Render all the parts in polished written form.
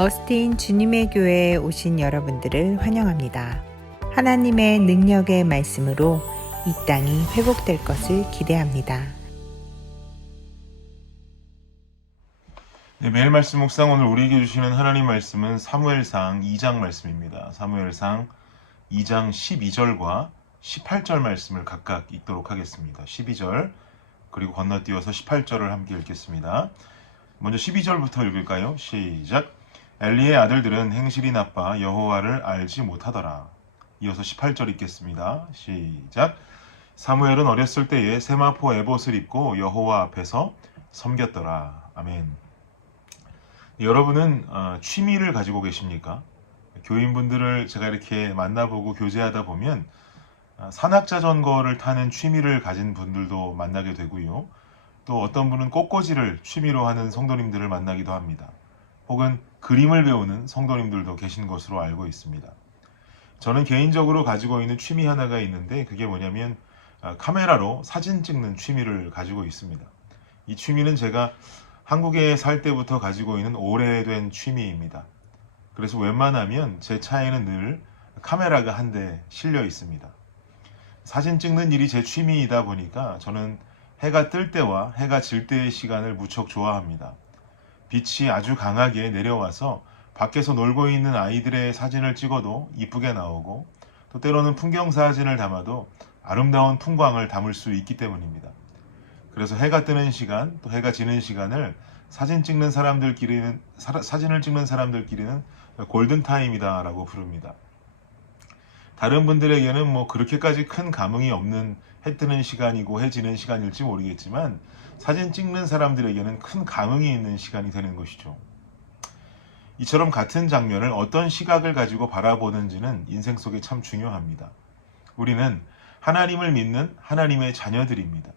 어스틴 주님의 교회에 오신 여러분들을 환영합니다. 하나님의 능력의 말씀으로 이 땅이 회복될 것을 기대합니다. 네, 매일 말씀 묵상 오늘 우리에게 주시는 하나님 말씀은 사무엘상 2장 말씀입니다. 사무엘상 2장 12절과 18절 말씀을 각각 읽도록 하겠습니다. 12절 그리고 건너뛰어서 18절을 함께 읽겠습니다. 먼저 12절부터 읽을까요? 시작. 엘리의 아들들은 행실이 나빠 여호와를 알지 못하더라. 이어서 18절 읽겠습니다. 시작. 사무엘은 어렸을 때에 세마포 에봇을 입고 여호와 앞에서 섬겼더라. 아멘. 여러분은 취미를 가지고 계십니까? 교인분들을 제가 이렇게 만나보고 교제하다 보면 산악자전거를 타는 취미를 가진 분들도 만나게 되고요. 또 어떤 분은 꽃꽂이를 취미로 하는 성도님들을 만나기도 합니다. 혹은 그림을 배우는 성도님들도 계신 것으로 알고 있습니다. 저는 개인적으로 가지고 있는 취미 하나가 있는데 그게 뭐냐면 카메라로 사진 찍는 취미를 가지고 있습니다. 이 취미는 제가 한국에 살 때부터 가지고 있는 오래된 취미입니다. 그래서 웬만하면 제 차에는 늘 카메라가 한 대 실려 있습니다. 사진 찍는 일이 제 취미이다 보니까 저는 해가 뜰 때와 해가 질 때의 시간을 무척 좋아합니다. 빛이 아주 강하게 내려와서 밖에서 놀고 있는 아이들의 사진을 찍어도 이쁘게 나오고 또 때로는 풍경 사진을 담아도 아름다운 풍광을 담을 수 있기 때문입니다. 그래서 해가 뜨는 시간 또 해가 지는 시간을 사진을 찍는 사람들끼리는 골든타임이다 라고 부릅니다. 다른 분들에게는 그렇게까지 큰 감흥이 없는 해 뜨는 시간이고 해 지는 시간일지 모르겠지만 사진 찍는 사람들에게는 큰 감흥이 있는 시간이 되는 것이죠. 이처럼 같은 장면을 어떤 시각을 가지고 바라보는지는 인생 속에 참 중요합니다. 우리는 하나님을 믿는 하나님의 자녀들입니다.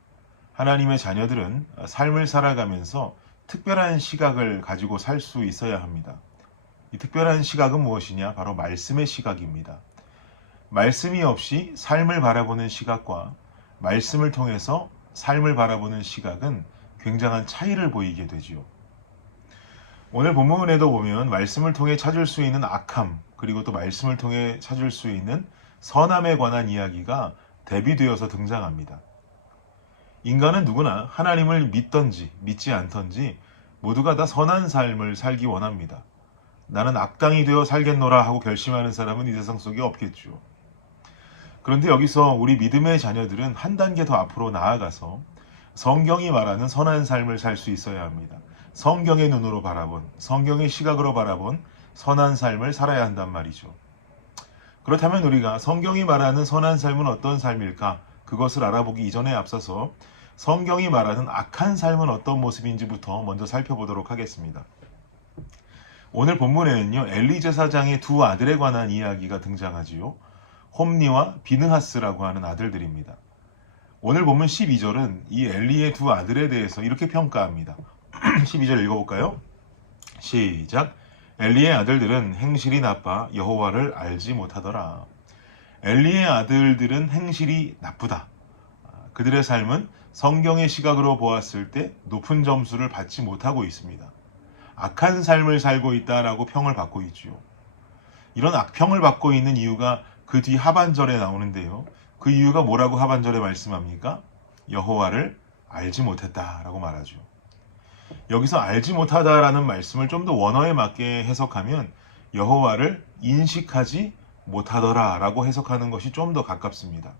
하나님의 자녀들은 삶을 살아가면서 특별한 시각을 가지고 살 수 있어야 합니다. 이 특별한 시각은 무엇이냐? 바로 말씀의 시각입니다. 말씀이 없이 삶을 바라보는 시각과 말씀을 통해서 삶을 바라보는 시각은 굉장한 차이를 보이게 되지요. 오늘 본문에도 보면 말씀을 통해 찾을 수 있는 악함 그리고 또 말씀을 통해 찾을 수 있는 선함에 관한 이야기가 대비되어서 등장합니다. 인간은 누구나 하나님을 믿던지 믿지 않던지 모두가 다 선한 삶을 살기 원합니다. 나는 악당이 되어 살겠노라 하고 결심하는 사람은 이 세상 속에 없겠죠. 그런데 여기서 우리 믿음의 자녀들은 한 단계 더 앞으로 나아가서 성경이 말하는 선한 삶을 살 수 있어야 합니다. 성경의 눈으로 바라본, 성경의 시각으로 바라본 선한 삶을 살아야 한단 말이죠. 그렇다면 우리가 성경이 말하는 선한 삶은 어떤 삶일까? 그것을 알아보기 이전에 앞서서 성경이 말하는 악한 삶은 어떤 모습인지부터 먼저 살펴보도록 하겠습니다. 오늘 본문에는요, 엘리 제사장의 두 아들에 관한 이야기가 등장하지요. 홈니와 비느하스라고 하는 아들들입니다. 오늘 본문 12절은 이 엘리의 두 아들에 대해서 이렇게 평가합니다. 12절 읽어볼까요? 시작. 엘리의 아들들은 행실이 나빠 여호와를 알지 못하더라. 엘리의 아들들은 행실이 나쁘다. 그들의 삶은 성경의 시각으로 보았을 때 높은 점수를 받지 못하고 있습니다. 악한 삶을 살고 있다라고 평을 받고 있지요. 이런 악평을 받고 있는 이유가 그 뒤 하반절에 나오는데요. 그 이유가 뭐라고 하반절에 말씀합니까? 여호와를 알지 못했다라고 말하죠. 여기서 알지 못하다라는 말씀을 좀 더 원어에 맞게 해석하면 여호와를 인식하지 못하더라라고 해석하는 것이 좀 더 가깝습니다.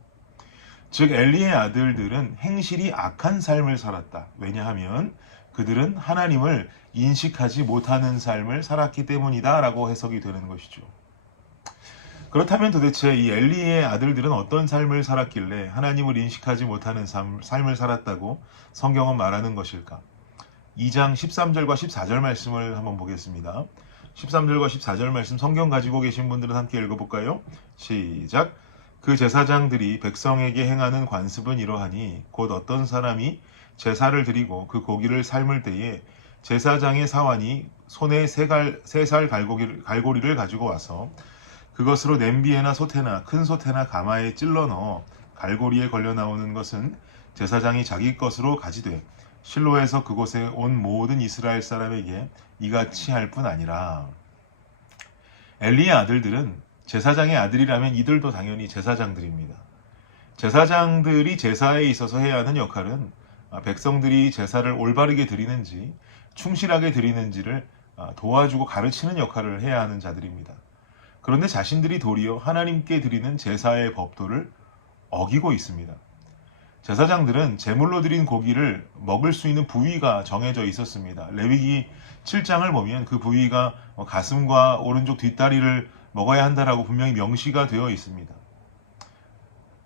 즉 엘리의 아들들은 행실이 악한 삶을 살았다. 왜냐하면 그들은 하나님을 인식하지 못하는 삶을 살았기 때문이다 라고 해석이 되는 것이죠. 그렇다면 도대체 이 엘리의 아들들은 어떤 삶을 살았길래 하나님을 인식하지 못하는 삶을 살았다고 성경은 말하는 것일까? 2장 13절과 14절 말씀을 한번 보겠습니다. 13절과 14절 말씀 성경 가지고 계신 분들은 함께 읽어볼까요? 시작. 그 제사장들이 백성에게 행하는 관습은 이러하니 곧 어떤 사람이 제사를 드리고 그 고기를 삶을 때에 제사장의 사환이 손에 세 살 갈고리를 가지고 와서 그것으로 냄비에나 솥에나 큰 솥에나 가마에 찔러 넣어 갈고리에 걸려 나오는 것은 제사장이 자기 것으로 가지되 실로에서 그곳에 온 모든 이스라엘 사람에게 이같이 할 뿐 아니라. 엘리의 아들들은 제사장의 아들이라면 이들도 당연히 제사장들입니다. 제사장들이 제사에 있어서 해야 하는 역할은 백성들이 제사를 올바르게 드리는지 충실하게 드리는지를 도와주고 가르치는 역할을 해야 하는 자들입니다. 그런데 자신들이 도리어 하나님께 드리는 제사의 법도를 어기고 있습니다. 제사장들은 제물로 드린 고기를 먹을 수 있는 부위가 정해져 있었습니다. 레위기 7장을 보면 그 부위가 가슴과 오른쪽 뒷다리를 먹어야 한다라고 분명히 명시가 되어 있습니다.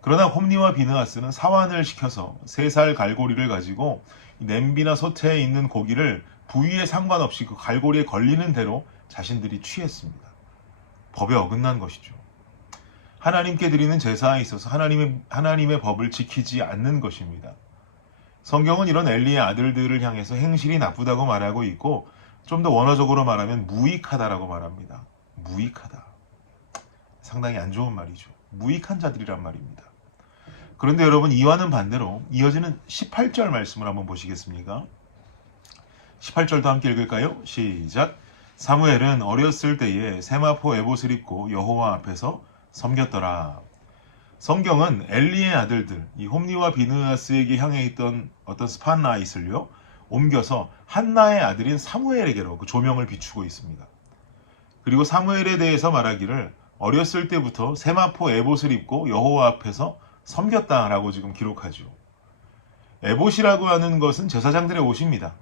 그러나 홈니와 비느하스는 사환을 시켜서 3살 갈고리를 가지고 냄비나 솥에 있는 고기를 부위에 상관없이 그 갈고리에 걸리는 대로 자신들이 취했습니다. 법에 어긋난 것이죠. 하나님께 드리는 제사에 있어서 하나님의 법을 지키지 않는 것입니다. 성경은 이런 엘리의 아들들을 향해서 행실이 나쁘다고 말하고 있고 좀 더 원어적으로 말하면 무익하다라고 말합니다. 무익하다. 상당히 안 좋은 말이죠. 무익한 자들이란 말입니다. 그런데 여러분, 이와는 반대로 이어지는 18절 말씀을 한번 보시겠습니까? 18절도 함께 읽을까요? 시작! 사무엘은 어렸을 때에 세마포 에봇을 입고 여호와 앞에서 섬겼더라. 성경은 엘리의 아들들, 이 홈니와 비느하스에게 향해 있던 어떤 스팟라이트를요, 옮겨서 한나의 아들인 사무엘에게로 그 조명을 비추고 있습니다. 그리고 사무엘에 대해서 말하기를 어렸을 때부터 세마포 에봇을 입고 여호와 앞에서 섬겼다라고 지금 기록하죠. 에봇이라고 하는 것은 제사장들의 옷입니다.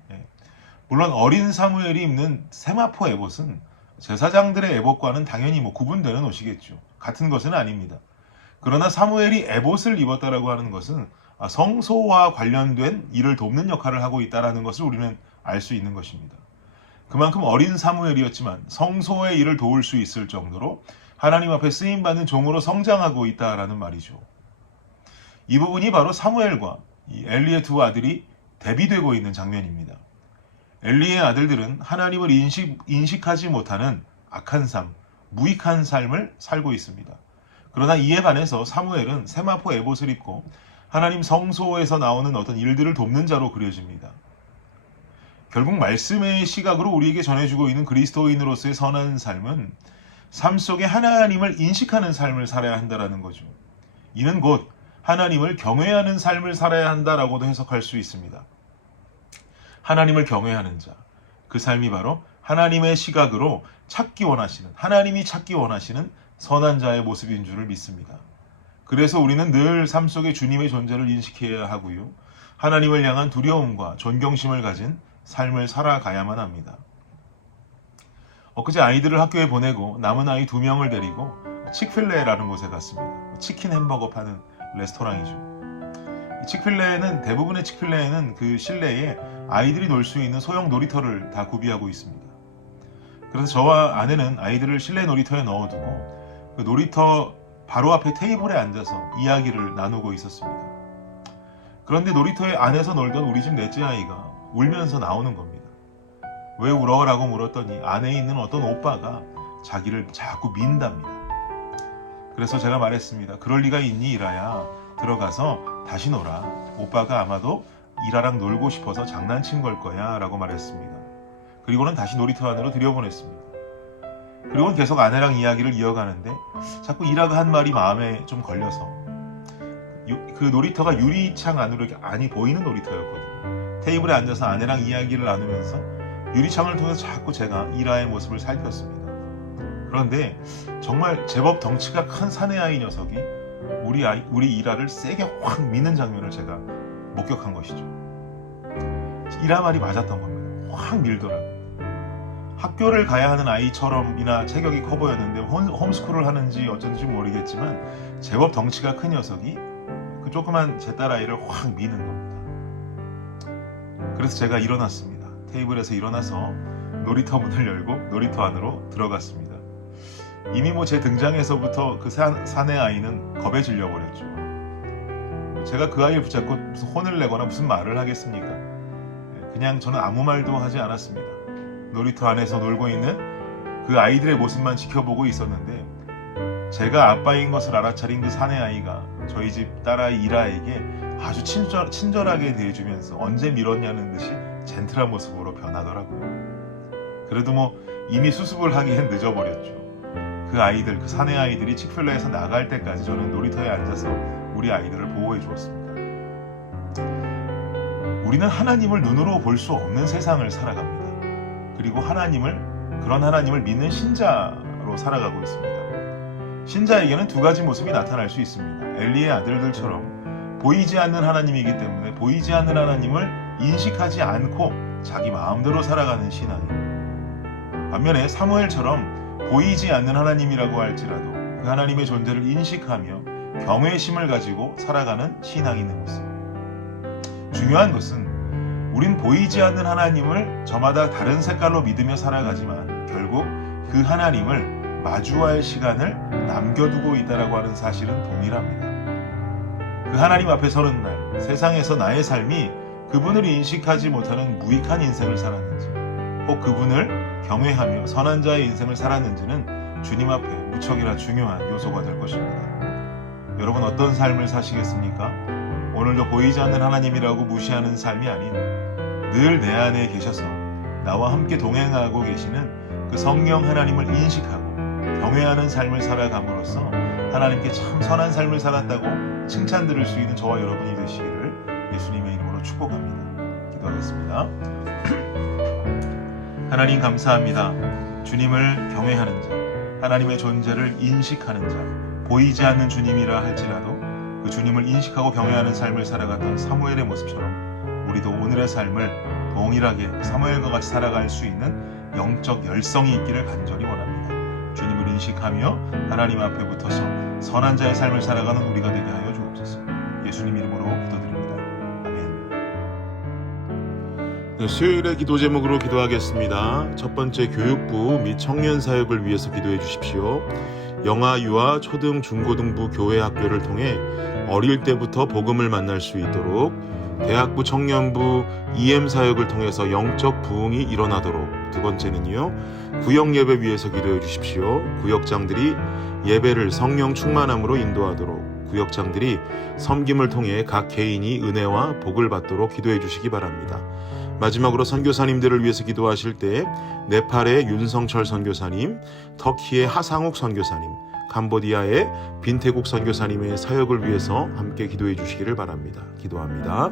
물론 어린 사무엘이 입는 세마포 에봇은 제사장들의 에봇과는 당연히 구분되는 옷이겠죠. 같은 것은 아닙니다. 그러나 사무엘이 에봇을 입었다라고 하는 것은 성소와 관련된 일을 돕는 역할을 하고 있다는 것을 우리는 알 수 있는 것입니다. 그만큼 어린 사무엘이었지만 성소의 일을 도울 수 있을 정도로 하나님 앞에 쓰임받는 종으로 성장하고 있다라는 말이죠. 이 부분이 바로 사무엘과 이 엘리의 두 아들이 대비되고 있는 장면입니다. 엘리의 아들들은 하나님을 인식하지 못하는 악한 삶, 무익한 삶을 살고 있습니다. 그러나 이에 반해서 사무엘은 세마포 에봇을 입고 하나님 성소에서 나오는 어떤 일들을 돕는 자로 그려집니다. 결국 말씀의 시각으로 우리에게 전해주고 있는 그리스도인으로서의 선한 삶은 삶 속에 하나님을 인식하는 삶을 살아야 한다는 거죠. 이는 곧 하나님을 경외하는 삶을 살아야 한다라고도 해석할 수 있습니다. 하나님을 경외하는 자, 그 삶이 바로 하나님의 시각으로 하나님이 찾기 원하시는 선한 자의 모습인 줄을 믿습니다. 그래서 우리는 늘 삶 속에 주님의 존재를 인식해야 하고요. 하나님을 향한 두려움과 존경심을 가진 삶을 살아가야만 합니다. 엊그제 아이들을 학교에 보내고 남은 아이 2명을 데리고 칙필레라는 곳에 갔습니다. 치킨 햄버거 파는 레스토랑이죠. 대부분의 칙필레에는 그 실내에 아이들이 놀 수 있는 소형 놀이터를 다 구비하고 있습니다. 그래서 저와 아내는 아이들을 실내 놀이터에 넣어두고 그 놀이터 바로 앞에 테이블에 앉아서 이야기를 나누고 있었습니다. 그런데 놀이터에 안에서 놀던 우리 집 넷째 아이가 울면서 나오는 겁니다. 왜 울어라고 물었더니 안에 있는 어떤 오빠가 자기를 자꾸 민답니다. 그래서 제가 말했습니다. 그럴 리가 있니 이라야. 들어가서 다시 놀아. 오빠가 아마도 이라랑 놀고 싶어서 장난친 걸 거야 라고 말했습니다. 그리고는 다시 놀이터 안으로 들여보냈습니다. 그리고는 계속 아내랑 이야기를 이어가는데 자꾸 이라가 한 말이 마음에 좀 걸려서 그 놀이터가 유리창 안으로 이렇게 안이 보이는 놀이터였거든요. 테이블에 앉아서 아내랑 이야기를 나누면서 유리창을 통해서 자꾸 제가 이라의 모습을 살폈습니다. 그런데 정말 제법 덩치가 큰 사내아이 녀석이 우리 이라를 세게 확 미는 장면을 제가 목격한 것이죠. 이라 말이 맞았던 겁니다. 확 밀더라고요. 학교를 가야 하는 아이처럼이나 체격이 커 보였는데 홈스쿨을 하는지 어쩐지 모르겠지만 제법 덩치가 큰 녀석이 그 조그만 제 딸아이를 확 미는 겁니다. 그래서 제가 일어났습니다. 테이블에서 일어나서 놀이터 문을 열고 놀이터 안으로 들어갔습니다. 이미 제 등장에서부터 그 사내 아이는 겁에 질려버렸죠. 제가 그 아이를 붙잡고 무슨 혼을 내거나 무슨 말을 하겠습니까? 그냥 저는 아무 말도 하지 않았습니다. 놀이터 안에서 놀고 있는 그 아이들의 모습만 지켜보고 있었는데 제가 아빠인 것을 알아차린 그 사내 아이가 저희 집 딸아이 이라에게 아주 친절하게 대해주면서 언제 밀었냐는 듯이 젠틀한 모습으로 변하더라고요. 그래도 이미 수습을 하기엔 늦어버렸죠. 그 아이들, 그 사내 아이들이 칙필레에서 나갈 때까지 저는 놀이터에 앉아서 우리 아이들을 보호해 주었습니다. 우리는 하나님을 눈으로 볼 수 없는 세상을 살아갑니다. 그리고 그런 하나님을 믿는 신자로 살아가고 있습니다. 신자에게는 두 가지 모습이 나타날 수 있습니다. 엘리의 아들들처럼 보이지 않는 하나님이기 때문에 보이지 않는 하나님을 인식하지 않고 자기 마음대로 살아가는 신앙이, 반면에 사무엘처럼 보이지 않는 하나님이라고 할지라도 그 하나님의 존재를 인식하며 경외심을 가지고 살아가는 신앙이 있는 모습. 중요한 것은 우린 보이지 않는 하나님을 저마다 다른 색깔로 믿으며 살아가지만 결국 그 하나님을 마주할 시간을 남겨두고 있다라고 하는 사실은 동일합니다. 그 하나님 앞에 서는 날, 세상에서 나의 삶이 그분을 인식하지 못하는 무익한 인생을 살았는지, 혹 그분을 경외하며 선한 자의 인생을 살았는지는 주님 앞에 무척이나 중요한 요소가 될 것입니다. 여러분, 어떤 삶을 사시겠습니까? 오늘도 보이지 않는 하나님이라고 무시하는 삶이 아닌 늘 내 안에 계셔서 나와 함께 동행하고 계시는 그 성령 하나님을 인식하고 경외하는 삶을 살아감으로써 하나님께 참 선한 삶을 살았다고 칭찬 들을 수 있는 저와 여러분이 되시기를 예수님의 이름으로 축복합니다. 기도하겠습니다. 하나님 감사합니다. 주님을 경외하는 자, 하나님의 존재를 인식하는 자, 보이지 않는 주님이라 할지라도 그 주님을 인식하고 경외하는 삶을 살아갔던 사무엘의 모습처럼 우리도 오늘의 삶을 동일하게 사무엘과 같이 살아갈 수 있는 영적 열성이 있기를 간절히 원합니다. 주님을 인식하며 하나님 앞에 붙어서 선한 자의 삶을 살아가는 우리가 되게 하여 주옵소서. 예수님 이름으로 기도드립니다. 아멘. 네, 수요일의 기도 제목으로 기도하겠습니다. 첫 번째, 교육부 및 청년 사역을 위해서 기도해 주십시오. 영아, 유아, 초등, 중고등부 교회 학교를 통해 어릴 때부터 복음을 만날 수 있도록, 대학부 청년부 EM 사역을 통해서 영적 부흥이 일어나도록. 두 번째는요, 구역 예배 위해서 기도해 주십시오. 구역장들이 예배를 성령 충만함으로 인도하도록, 구역장들이 섬김을 통해 각 개인이 은혜와 복을 받도록 기도해 주시기 바랍니다. 마지막으로 선교사님들을 위해서 기도하실 때 네팔의 윤성철 선교사님, 터키의 하상욱 선교사님, 캄보디아의 빈태국 선교사님의 사역을 위해서 함께 기도해 주시기를 바랍니다. 기도합니다.